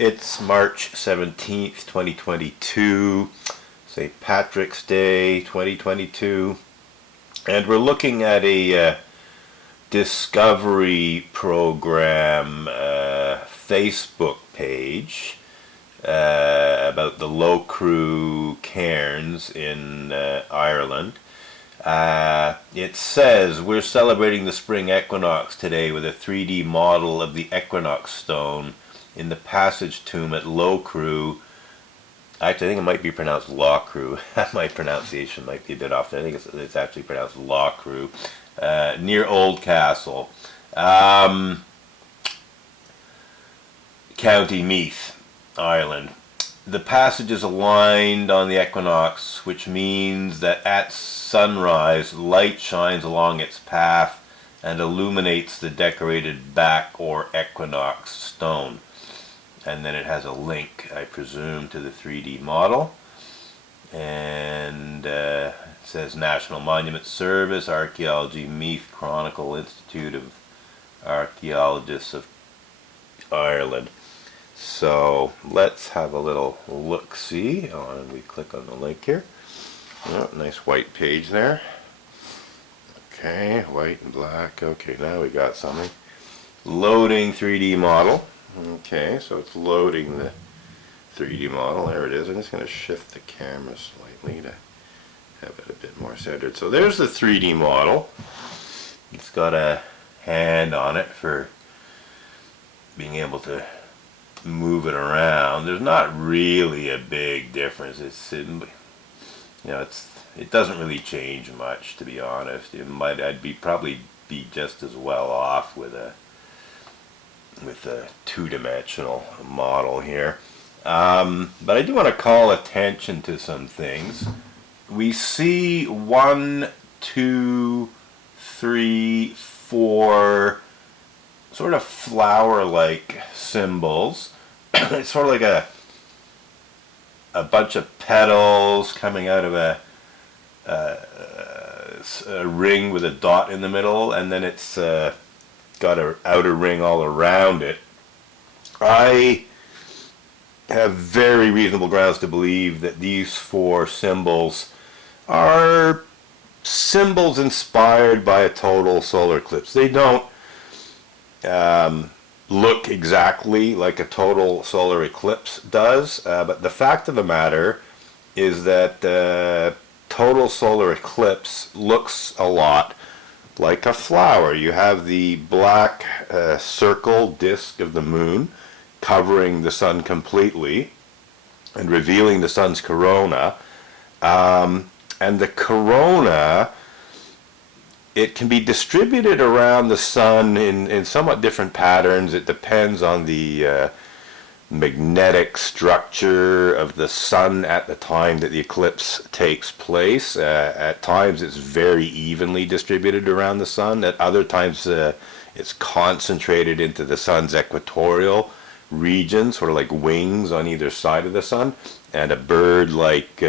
It's March 17th, 2022, St. Patrick's Day 2022, and we're looking at a Discovery Program Facebook page about the Loughcrew Cairns in Ireland. It says, we're celebrating the spring equinox today with a 3D model of the Equinox stone in the passage tomb at Loughcrew. Actually, I think it might be pronounced Loughcrew. My pronunciation might be a bit off. I think it's actually pronounced Loughcrew, near Old Castle, County Meath, Ireland. The passage is aligned on the equinox, which means that at sunrise, light shines along its path and illuminates the decorated back or equinox stone. And then it has a link, I presume, to the 3D model. And it says National Monument Service, Archaeology, Meath Chronicle, Institute of Archaeologists of Ireland. So let's have a little look-see. And we click on the link here. Oh, nice white page there. Okay, white and black. Okay, now we got something. Loading 3D model. Okay, so it's loading the 3D model. There it is. I'm just going to shift the camera slightly to have it a bit more centered. So there's the 3D model. It's got a hand on it for being able to move it around. There's not really a big difference. It doesn't really change much, to be honest. I'd probably be just as well off with a two-dimensional model here. But I do want to call attention to some things. We see 1, 2, 3, 4 sort of flower-like symbols. It's sort of like a bunch of petals coming out of a ring with a dot in the middle, and then it's got an outer ring all around it. I have very reasonable grounds to believe that these 4 symbols are symbols inspired by a total solar eclipse. They don't look exactly like a total solar eclipse does, but the fact of the matter is that total solar eclipse looks a lot like a flower. You have the black circle disk of the moon covering the sun completely and revealing the sun's corona. And the corona, it can be distributed around the sun in somewhat different patterns. It depends on the magnetic structure of the sun at the time that the eclipse takes place. At times it's very evenly distributed around the sun. At other times it's concentrated into the sun's equatorial region, sort of like wings on either side of the sun, and a bird-like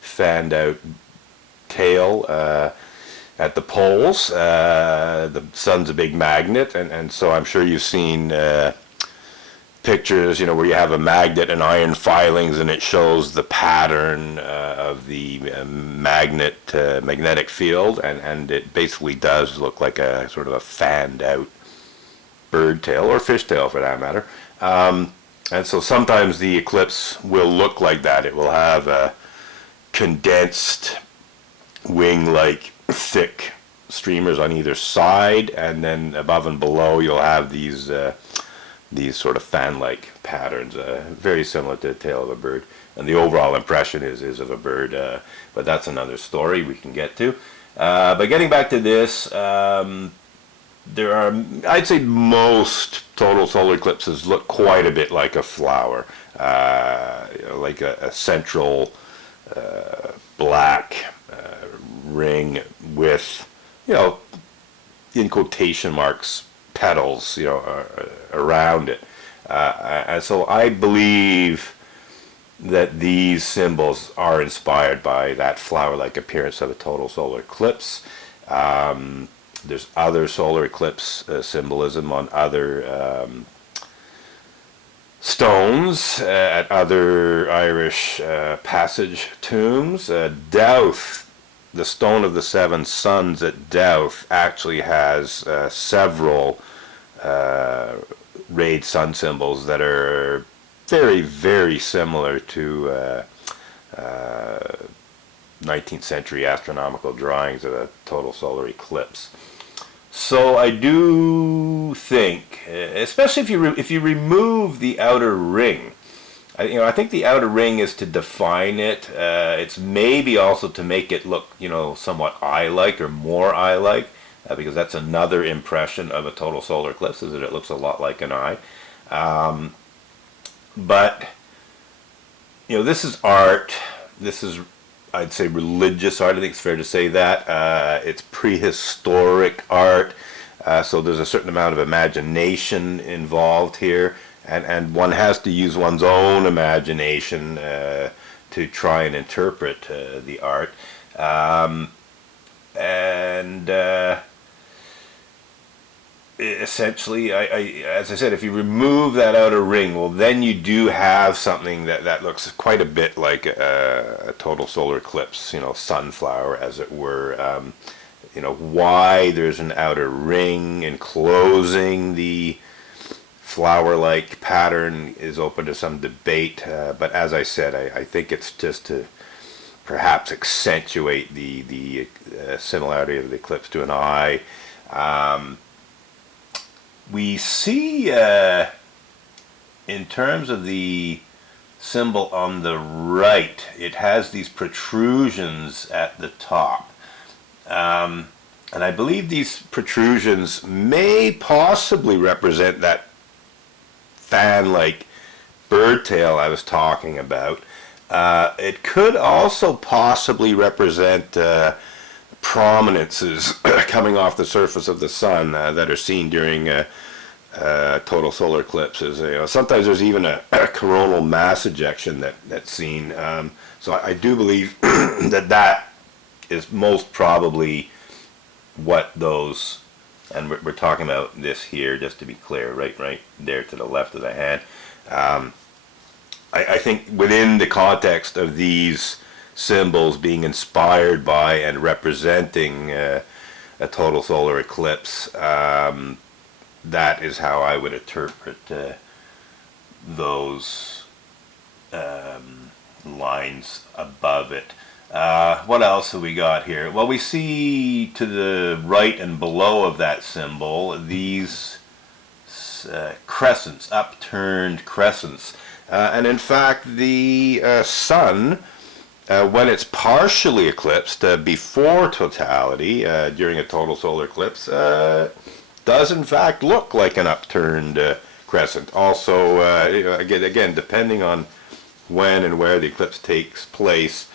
fanned out tail at the poles. The sun's a big magnet, and so I'm sure you've seen pictures, where you have a magnet and iron filings, and it shows the pattern of the magnetic field, and it basically does look like a sort of a fanned out bird tail, or fish tail for that matter. And so sometimes the eclipse will look like that. It will have a condensed wing-like thick streamers on either side, and then above and below you'll have these sort of fan-like patterns, very similar to the tail of a bird. And the overall impression is of a bird, but that's another story we can get to. But getting back to this, there are, I'd say most total solar eclipses look quite a bit like a flower, like a central black ring with, in quotation marks, petals, around it. And so I believe that these symbols are inspired by that flower-like appearance of a total solar eclipse. There's other solar eclipse symbolism on other stones at other Irish passage tombs. Douth, the stone of the seven suns at Douth, actually has several rayed sun symbols that are very, very similar to 19th century astronomical drawings of a total solar eclipse. So I do think, especially if you remove the outer ring, I think the outer ring is to define it. It's maybe also to make it look, somewhat eye-like or more eye-like, because that's another impression of a total solar eclipse, is that it looks a lot like an eye. But this is art. This is, I'd say, religious art. I think it's fair to say that. It's prehistoric art, so there's a certain amount of imagination involved here, and one has to use one's own imagination to try and interpret the art. Essentially, as I said, if you remove that outer ring, well, then you do have something that looks quite a bit like a total solar eclipse, sunflower, as it were. Why there's an outer ring enclosing the flower-like pattern is open to some debate, but as I said, I think it's just to perhaps accentuate the similarity of the eclipse to an eye. We see, in terms of the symbol on the right, it has these protrusions at the top. And I believe these protrusions may possibly represent that fan-like bird tail I was talking about. It could also possibly represent prominences coming off the surface of the sun that are seen during total solar eclipses. Sometimes there's even a coronal mass ejection that's seen. So I do believe that is most probably what those, and we're talking about this here, just to be clear, right there to the left of the hand. I think within the context of these symbols being inspired by and representing a total solar eclipse, that is how I would interpret those lines above it. What else have we got here? Well, we see to the right and below of that symbol these crescents, upturned crescents. And in fact, the sun, when it's partially eclipsed, before totality, during a total solar eclipse, does in fact look like an upturned crescent. Also, again, depending on when and where the eclipse takes place,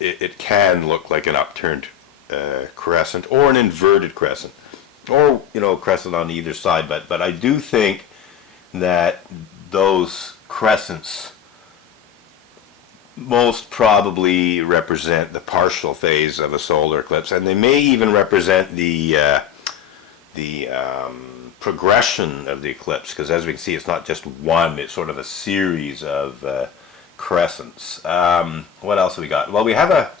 it can look like an upturned crescent or an inverted crescent, or crescent on either side. But I do think that those crescents most probably represent the partial phase of a solar eclipse, and they may even represent the progression of the eclipse, because as we can see, it's not just one, it's sort of a series of crescents. What else have we got? Well, we have a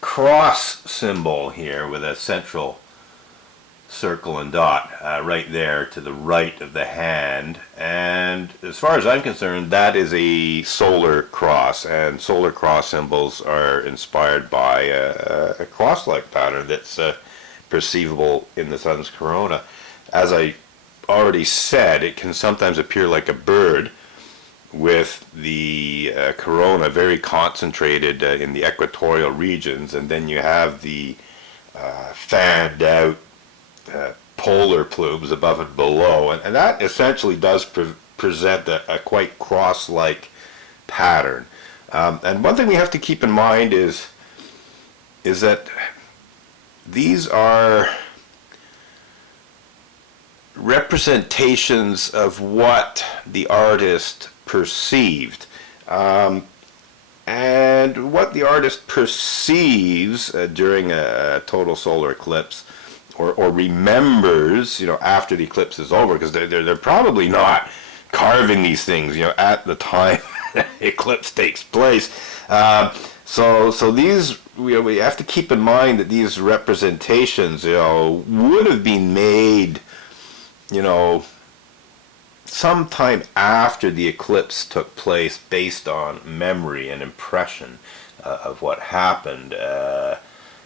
cross symbol here with a central circle and dot right there to the right of the hand, and as far as I'm concerned, that is a solar cross, and solar cross symbols are inspired by a cross-like pattern that's perceivable in the sun's corona. As I already said, it can sometimes appear like a bird with the corona very concentrated in the equatorial regions, and then you have the fanned out polar plumes above and below, and that essentially does present a quite cross-like pattern. And one thing we have to keep in mind is that these are representations of what the artist perceived. And what the artist perceives during a total solar eclipse or remembers, after the eclipse is over, because they're probably not carving these things, at the time the eclipse takes place. So these, we have to keep in mind that these representations, would have been made, sometime after the eclipse took place, based on memory and impression of what happened.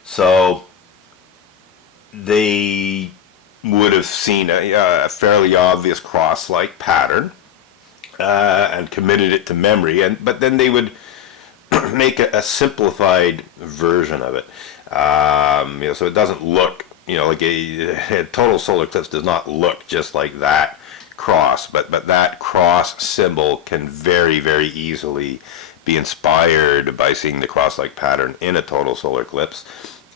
So they would have seen a fairly obvious cross-like pattern and committed it to memory, but then they would make a simplified version of it. So it doesn't look, like a total solar eclipse does not look just like that cross, but that cross symbol can very, very easily be inspired by seeing the cross-like pattern in a total solar eclipse.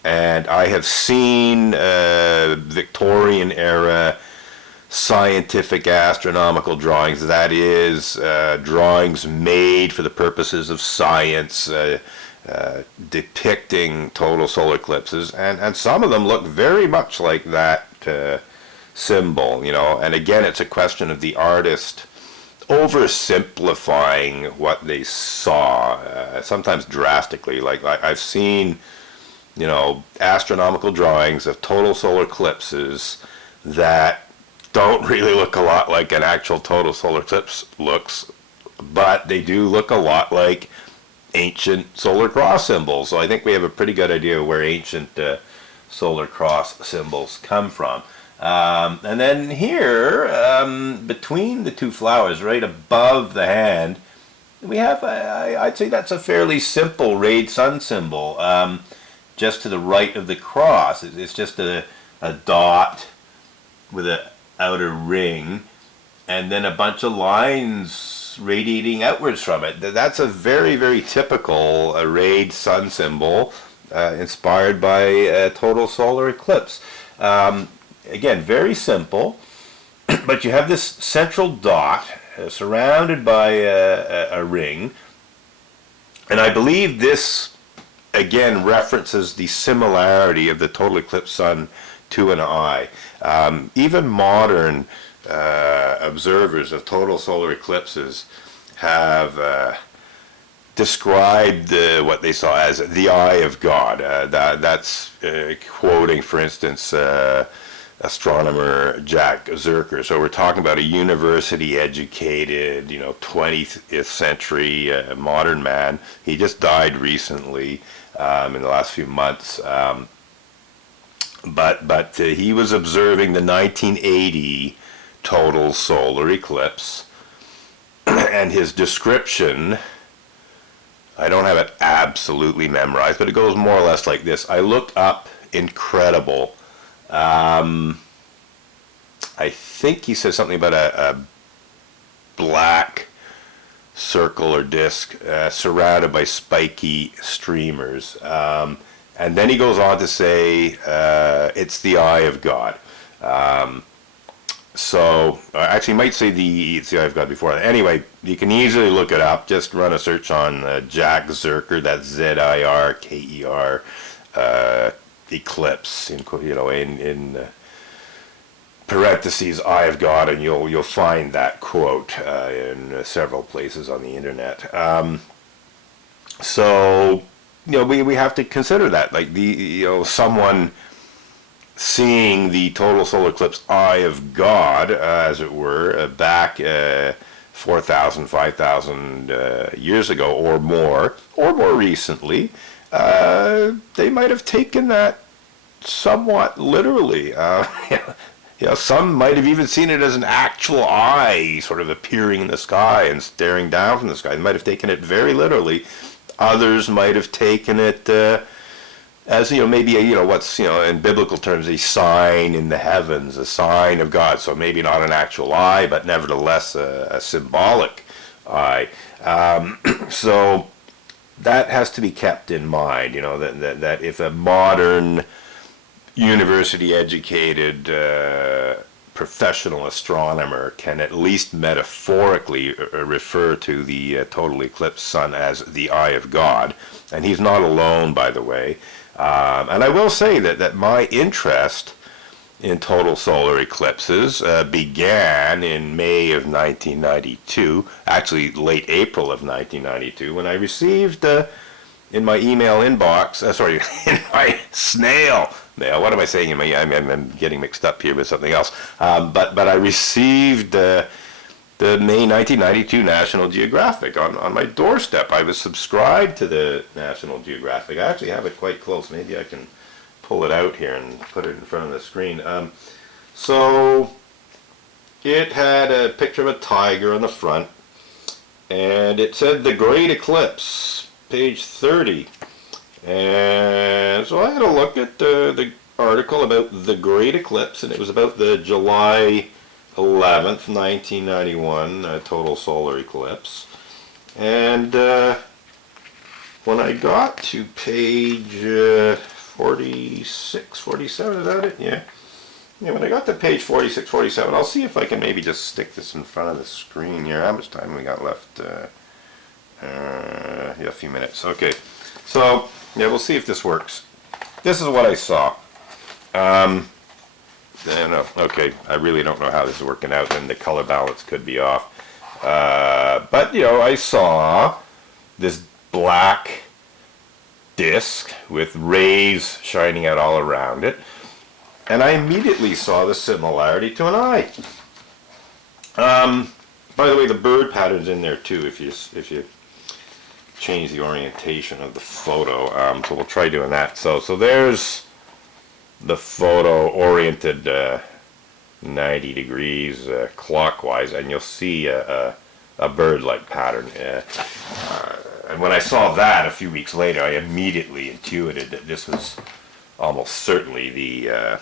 And I have seen Victorian era scientific astronomical drawings, that is, drawings made for the purposes of science, depicting total solar eclipses, and some of them look very much like that symbol, and again, it's a question of the artist oversimplifying what they saw, sometimes drastically. Like I've seen, astronomical drawings of total solar eclipses that don't really look a lot like an actual total solar eclipse looks, but they do look a lot like ancient solar cross symbols. So I think we have a pretty good idea of where ancient solar cross symbols come from. And then here, between the two flowers, right above the hand, we have, I'd say that's a fairly simple rayed sun symbol. Just to the right of the cross, it's just a dot with an outer ring, and then a bunch of lines radiating outwards from it. That's a very, very typical rayed sun symbol, inspired by a total solar eclipse. Again, very simple, but you have this central dot surrounded by a ring, and I believe this again references the similarity of the total eclipse sun to an eye. Even modern observers of total solar eclipses have described what they saw as the eye of God. That's quoting, for instance, astronomer Jack Zerker. So we're talking about a university-educated, 20th century modern man. He just died recently, in the last few months. But he was observing the 1980 total solar eclipse, and his description, I don't have it absolutely memorized, but it goes more or less like this. I looked up incredible. I think he said something about a black circle or disc surrounded by spiky streamers. And then he goes on to say it's the eye of God. Actually, might say it's the eye of God before that. Anyway, you can easily look it up. Just run a search on Jack Zerker. That's Zirker, eclipse in parentheses, eye of God, and you'll find that quote in several places on the internet. We have to consider that, like someone seeing the total solar eclipse eye of God, as it were, back 4,000, 5,000 years ago or more recently, they might have taken that somewhat literally. Some might have even seen it as an actual eye sort of appearing in the sky and staring down from the sky. They might have taken it very literally. Others might have taken it as, maybe what's, in biblical terms, a sign in the heavens, a sign of God. So maybe not an actual eye, but nevertheless a symbolic eye. So that has to be kept in mind, that if a modern university-educated professional astronomer can at least metaphorically refer to the total eclipse sun as the eye of God, and he's not alone, by the way. And I will say that my interest in total solar eclipses began in May of 1992, actually late April of 1992, when I received in my email inbox, sorry, in my snail mail. What am I saying? I'm getting mixed up here with something else. But I received the May 1992 National Geographic on my doorstep. I was subscribed to the National Geographic. I actually have it quite close. Maybe I can pull it out here and put it in front of the screen. So it had a picture of a tiger on the front, and it said the Great Eclipse, page 30. And so I had a look at the article about the Great Eclipse, and it was about the July 11th, 1991 total solar eclipse. And when I got to page 46, 47, is that it? Yeah. Yeah, when I got to page 46, 47, I'll see if I can maybe just stick this in front of the screen here. How much time we got left? Yeah, a few minutes. Okay. So, yeah, we'll see if this works. This is what I saw. No, okay, I really don't know how this is working out, and the color balance could be off. But, you know, I saw this black disc with rays shining out all around it, and I immediately saw the similarity to an eye. By the way, the bird pattern's in there too if you change the orientation of the photo. So we'll try doing that. So there's the photo oriented 90 degrees clockwise, and you'll see a bird-like pattern. And when I saw that a few weeks later, I immediately intuited that this was almost certainly the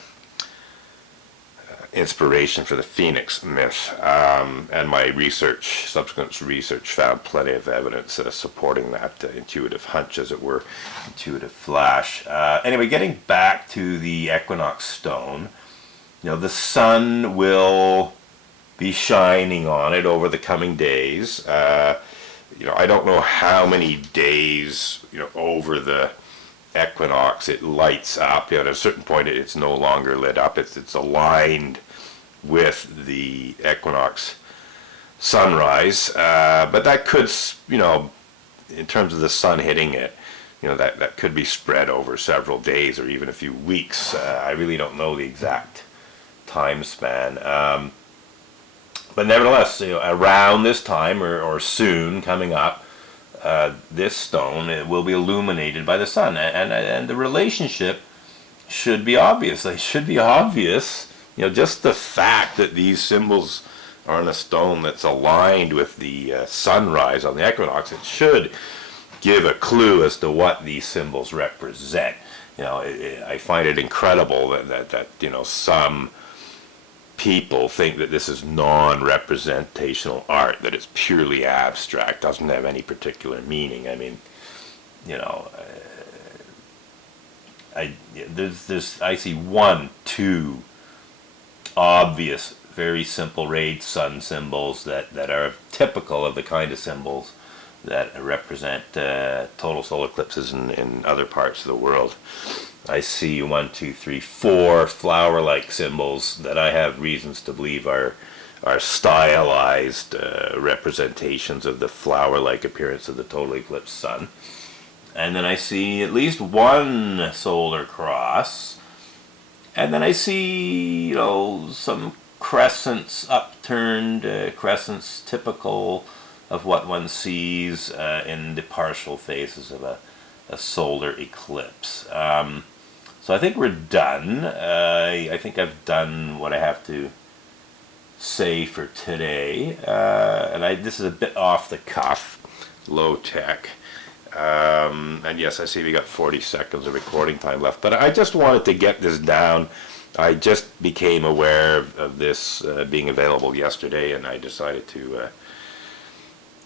inspiration for the Phoenix myth. And my subsequent research found plenty of evidence supporting that intuitive hunch, as it were, intuitive flash. Anyway, getting back to the Equinox stone, you know, the sun will be shining on it over the coming days. You know, I don't know how many days, you know, over the equinox it lights up. You know, at a certain point it's no longer lit up. It's aligned with the equinox sunrise. But that could, you know, in terms of the sun hitting it, you know, that could be spread over several days or even a few weeks. I really don't know the exact time span. But nevertheless, you know, around this time or soon coming up, this stone, it will be illuminated by the sun, and the relationship should be obvious. They should be obvious. You know, just the fact that these symbols are on a stone that's aligned with the sunrise on the equinox, it should give a clue as to what these symbols represent. You know, I find it incredible that you know, some people think that this is non-representational art, that it's purely abstract, doesn't have any particular meaning. I mean, you know, I see one, two obvious, very simple rayed sun symbols that are typical of the kind of symbols that represent total solar eclipses in other parts of the world. I see 1, 2, 3, 4 flower-like symbols that I have reasons to believe are stylized representations of the flower-like appearance of the total eclipsed sun. And then I see at least one solar cross. And then I see, you know, some crescents, upturned crescents, typical of what one sees in the partial phases of a solar eclipse. So I think we're done. I think I've done what I have to say for today. And this is a bit off the cuff, low tech. And yes, I see we got 40 seconds of recording time left. But I just wanted to get this down. I just became aware of this being available yesterday, and I decided to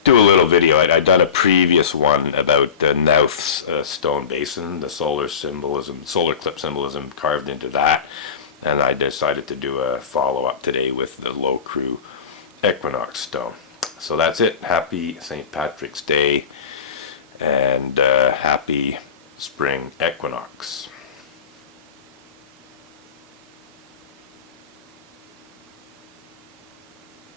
do a little video. I'd done a previous one about Knauth's stone basin, the solar eclipse symbolism carved into that, and I decided to do a follow-up today with the Loughcrew Equinox stone. So that's it. Happy St. Patrick's Day, and happy spring equinox.